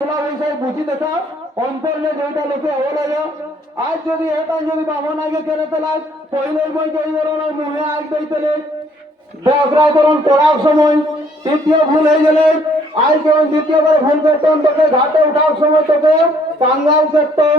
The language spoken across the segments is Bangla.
পয়লা বিষয় বুঝি দেখা অন্তর্লে যেটা লোকে অবলায় আজ যদি এটা যদি বামন আগে কেড়ে তোলায় পহিলের বই এই ধরনের মুহে আগ দিতেলে ব্যাকরণ করার সময় তৃতীয় ভুল হয়ে গেলে আজ যখন দ্বিতীয়বার ভুল করতাম তোকে ঘাটে উঠার সময় তোকে পাঙ্গাল করতাম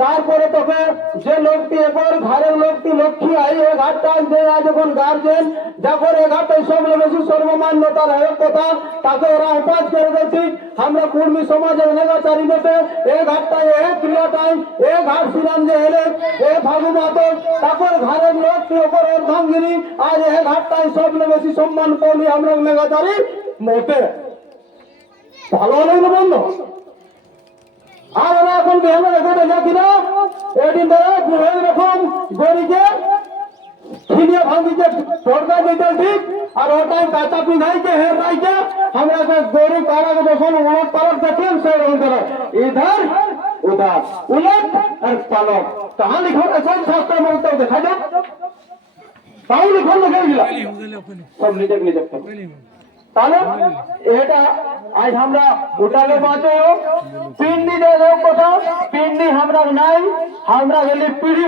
তারপরে তোকে যে লোকটি এবার ঘরের লোকটি লক্ষ্মী আই, এ ঘাটটা যে আজ যখন গার্জেন যখন এ ঘাটে সব বেশি সর্বমান্যতার এক কথা, তাকে ওরা উপাস করে দিচ্ছি আমরা কুর্মী সমাজে অনেকাচারী দেশে এ ঘাটটায় এ ক্রিয়াটাই এ ঘাট ছিলাম যে এলে, এ ফাগু মাতো তারপর ঘরের লোকটি ওপর অর্ধাঙ্গিনী, আজ এ ঘাটটাই সব বেশি সম্মান পাওনি আমরা অনেকাচারী মোটে। ভালো লাগল বন্ধু? এখন বিহানে রেখে দেখে কিনা এদিন ধরে বুড়ো রকম গরিকে ছিনিয়ে ভাঙিকে সরকার দিতে ঠিক আর ওটাই কাঁচা পিধাইকে হের রাইকে আমরা গরু কারা যখন উলট পালট দেখেন সেই রকম করে। ইধার উধার উলট আর পালট। কাহা লিখন আছে শাস্ত্র মন্ত্র দেখা যাক তাও লিখন লিখে গেলা সব নিজে নিজে তাহলে এটা আজ আমরা উঠালে বাঁচো পিন্ডি দেব কথা, পিন্ডি আমরা নাই আমরা গেলি পিড়ি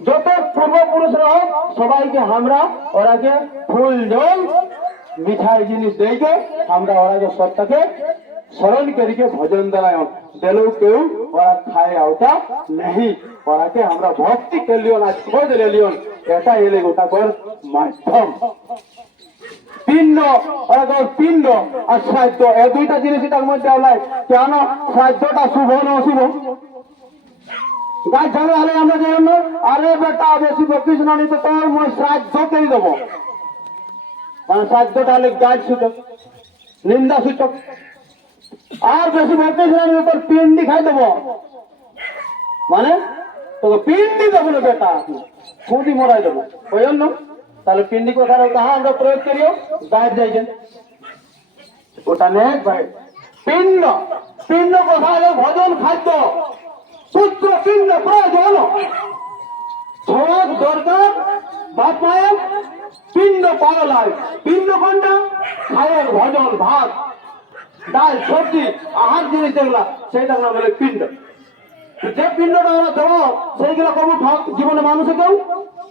যত পূর্বপুরুষরা হোক, সবাইকে আমরা ওরাকে ফুল জল, মিঠাই জিনিস দেইকে আমরা ওরাকে সত্তাকে স্মরণ করিকে ভজন দেলায়ন দেলেও কেউ ওরা খায় আওতা নেই ওরাকে আমরা ভক্তি করলিয়ন আর খোঁজ লেলিয়ন এটা এলে গোটা কর মাধ্যম। পিণ্ড পিণ্ড। আর শ্রাদ্ধ এই দুইটা জিনিস শুভ না অশুভ? হলে বেশি বকিস তোর গাছ নিন্দা সূচক আর বেশি বকিস তোর পিন্ডি খাই দেবো। মানে? তোকে পিন্ডি দেবো না বেটা। মরাই দেবো। ওই জন্য তাহলে পিন্ডি কোথায় তাহা আমরা প্রয়োগ ওটা নেই ভাই পিণ্ড পিণ্ড কোথায় হলো ভজন খাদ্য। পুত্র পিণ্ড প্রয়োজন দরকার বাপ মায়ের। পিণ্ড পিণ্ড কোনটা? খায়ের ভজন, ভাত। ডাল, সবজি, আহার জিনিস যেগুলা সেটা বলে পিণ্ড। যে পিণ্ডটা আমরা দেবো সেইগুলো খাও জীবনে মানুষে কেউ?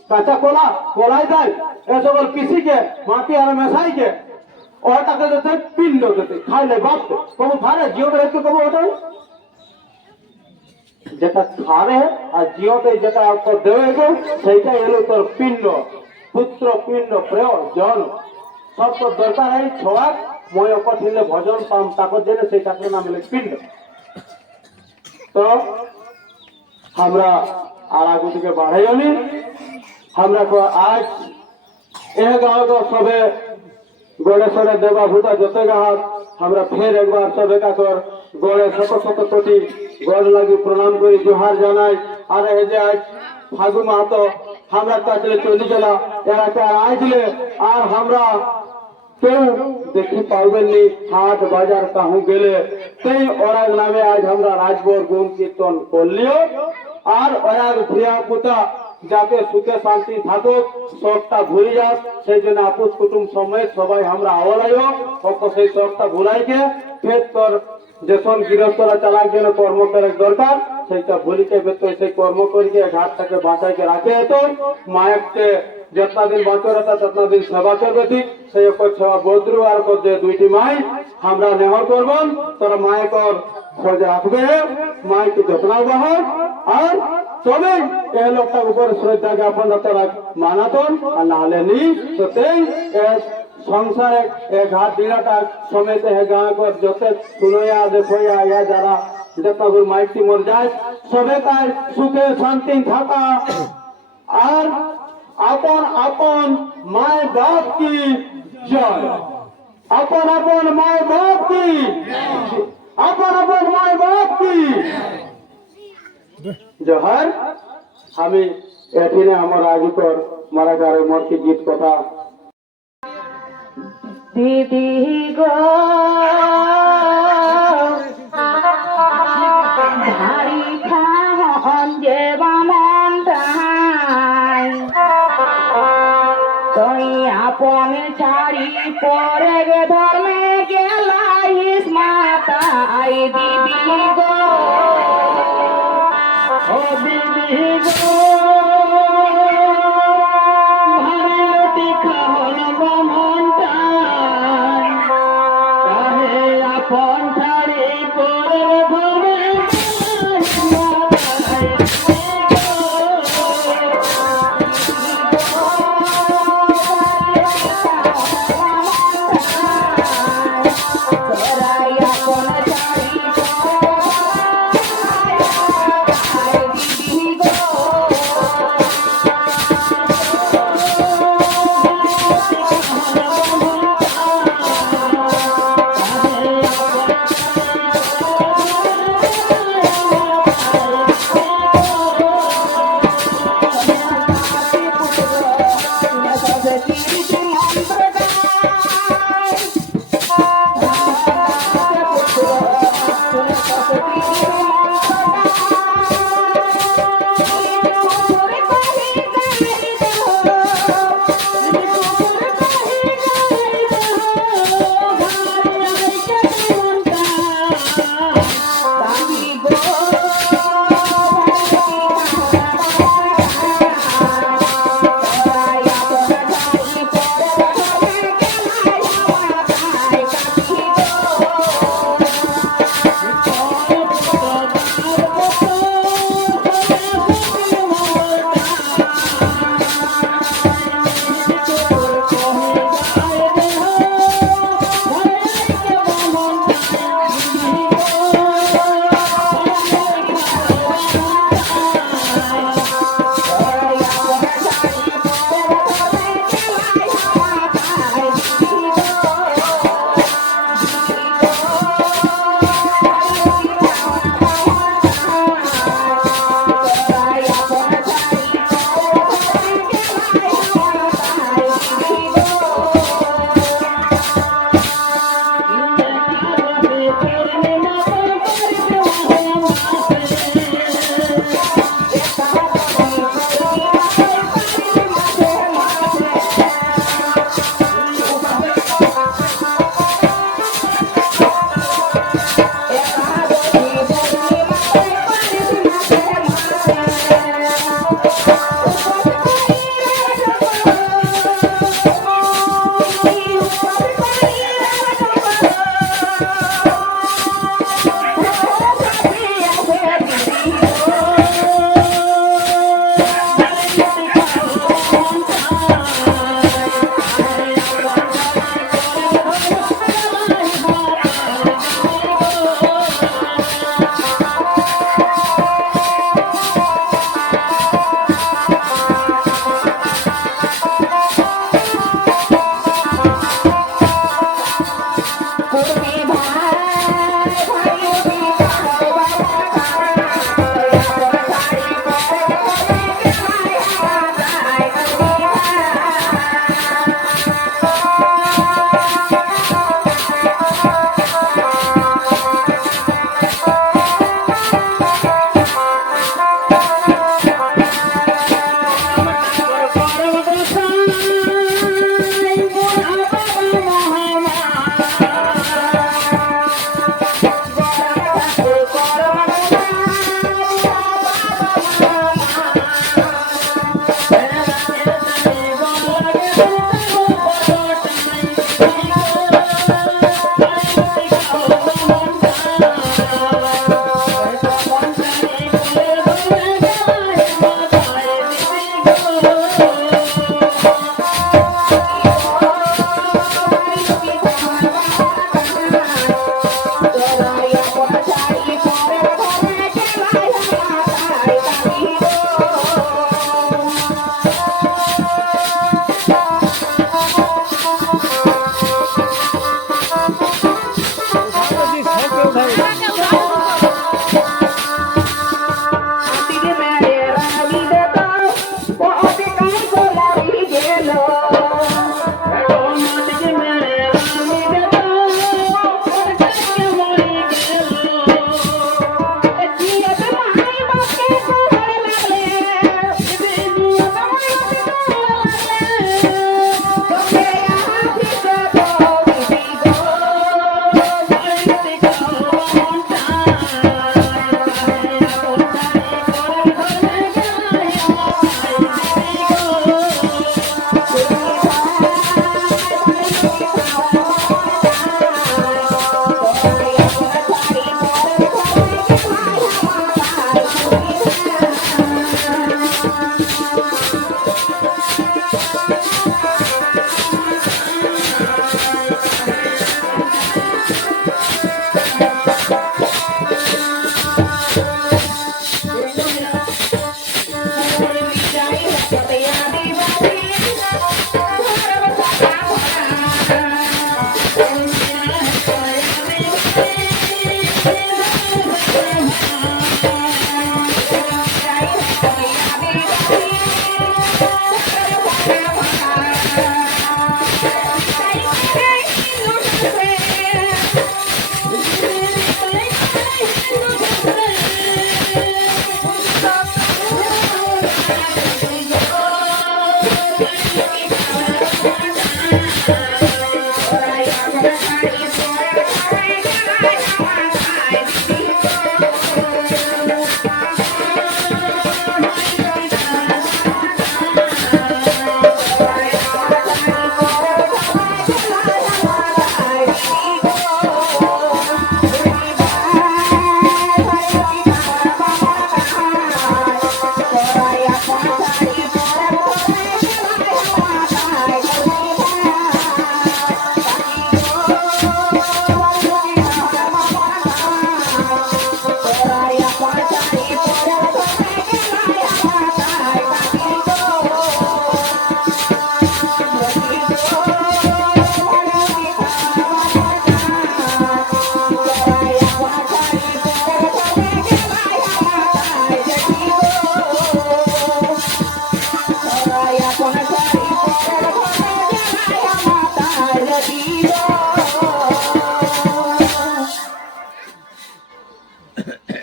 কাঁচা কলা, কলাই দেয়, এ সকল পিসিকে মাটি আর মেশাইকে ওটাকে দিতে পিণ্ড দিতে, খাইলে বাপতে কবু খারে জিওটা একটু কবু ওটা যেটা খারে আর জিওতে যেটা তোর দেবে গো সেইটা এলো তোর পিণ্ড। পুত্র, পিণ্ড প্রয়োজন সব তোর দরকার হয় ছোয়া মই কঠিলে ভজন পাম তাকর জেনে সেই সেইটাকে নাম পিণ্ড। তো আমরা আর আগু থেকে বাড়াইনি আমরা আজ এ তো সবে গণেশ্বরে দেবা ভূতা যত গাঁত আমরা ফের একবার সবে কাকর গড়ে শত শত কোটি গড় লাগি প্রণাম করি, জোহার জানাই। আর এই যে আজ ফাগু মাহাতো, আমরা কাছে চলে গেলা কে আর আর আমরা কেউ দেখি পাইবেননি হাট বাজার কাহু গেলে। সেই ওরাগ নামে আজ আমরা রাজবর গুণ কীর্তন করলিও। আর ওরাগ ভিয়া পুতা যাতে সুখে শান্তি থাকুক শখটা ভুলে যাক সেই জন্য আপুস কুটুম সমেত সবাই আমরা আওয়ালাইও অত সেই শখটা ভুলাইকে ফের তোর যেসন গৃহস্থরা চালার জন্য কর্ম করে দরকার, সেইটা ভুলিকে বেতো সেই কর্ম করিকে, ঘাটটাকে বাঁচাইকে রাখে তো মায়ককে যতনা দিন বাঁচো রাখা ততনা দিন সেবা করবে ঠিক। সেই ওপর সেবা বদ্রু আর ওপর যে দুইটি মাই, আমরা নেহর করবন তোরা মায়কর খোঁজ রাখবে মায়ের যত্ন বহন আর তবে এই লোকটার উপর শ্রদ্ধা জ্ঞাপন তোরা মানাতন আর নাহলে নি এ সংসারে এ ঘাট দিনাটা সমেত হে গাঁ কর যত শুনইয়া দেখইয়া ইয়া যারা যতগুর মাইকটি মর যায় সবে তাই সুখে শান্তি থাকা। আর আপন আপন মায় বাপ কি জয়? আপন আপন মায় বাপ কি? আপন আপন মায় বাপ কি? জহার। আমি এখানে আমার আগিকর মারা গারে মরকে গীত কথা। দিদি গো ভারি ছাড়ি পরে ধর্মে গেলাইস মাতা দিদি গো। দিদি